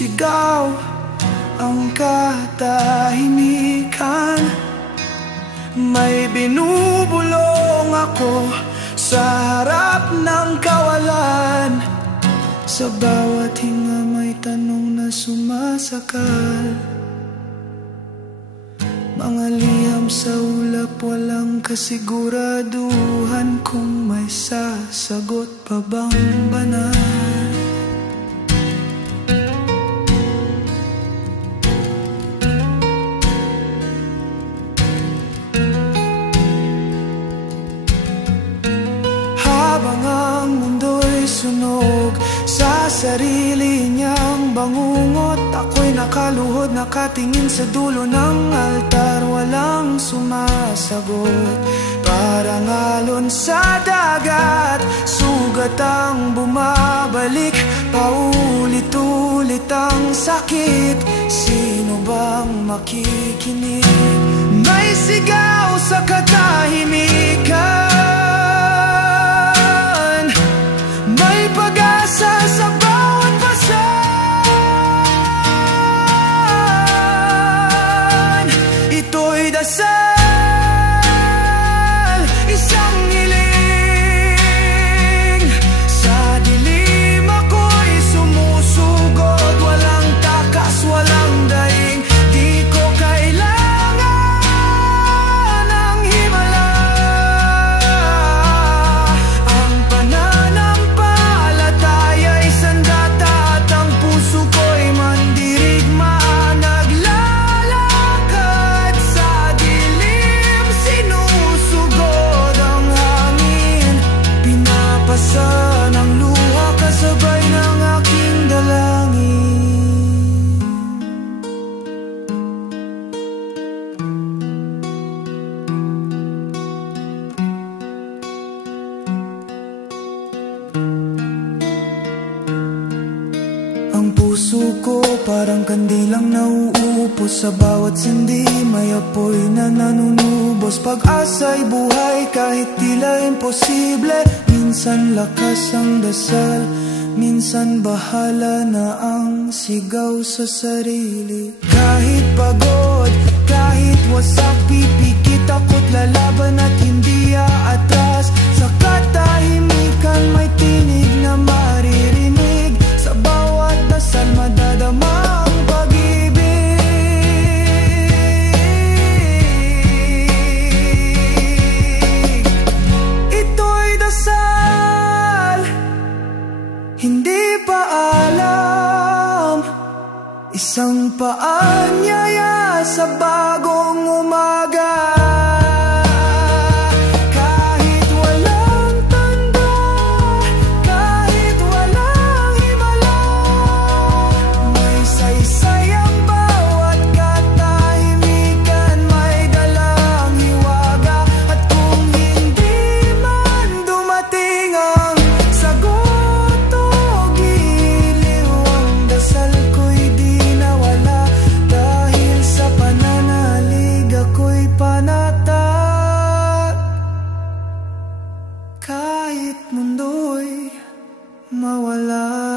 sigaw ang katahimikan. May binubulong ako sa harap ng kawalan. Sa bawat hinga may tanong na sumasakal. Mga liham sa ulap, walang kasiguraduhan kung may sasagot pa bang banal. Habang ang mundo'y sunog sa sarili niyang bangungot, ako'y nakaluhod, nakatingin sa dulo ng altar. Walang sumasagot, parang alon sa dagat. Sugat ang bumabalik, paulit-ulit ang sakit. Sino bang makikinig? May sigaw sa katahimikan, may pag-asa sa bawat pasan. Ito'y dasal, isang hiling. Sa dilim ako'y sumusugod, walang takas, walang daing. Di ko kailangan ng himala. Ang pananampalataya'y sandata at ang puso ko'y mandirigma. Naglalakad sa dilim, sinusugod ang hangin. Pinapasan ang luha kasabay ng aking dalangin. Ang puso ko parang kandilang nauupos. Sa bawat sindi may apoy na nanunubos. Pag-asa'y buhay kahit tila imposible. Minsan lakas ang dasal, minsan bahala na ang sigaw sa sarili. Kahit pagod, kahit wasak, pipikit ako't lalaban at hindi aatras. Sa katahimikan may tinig na maririnig. Sa bawat dasal madadama ang pag-ibig. Ito'y dasal, hindi pa alam. Isang paanyaya sa bagong umaga. Kahit walang tanda, kahit walang himala, may saysay ang bawat katahimikan. May dalang hiwaga. At kung hindi man dumating ang sagot o giliw, ang dasal ko'y di nawala. Dahil sa pananalig ako'y panatag. Kahit mundo'y mawala.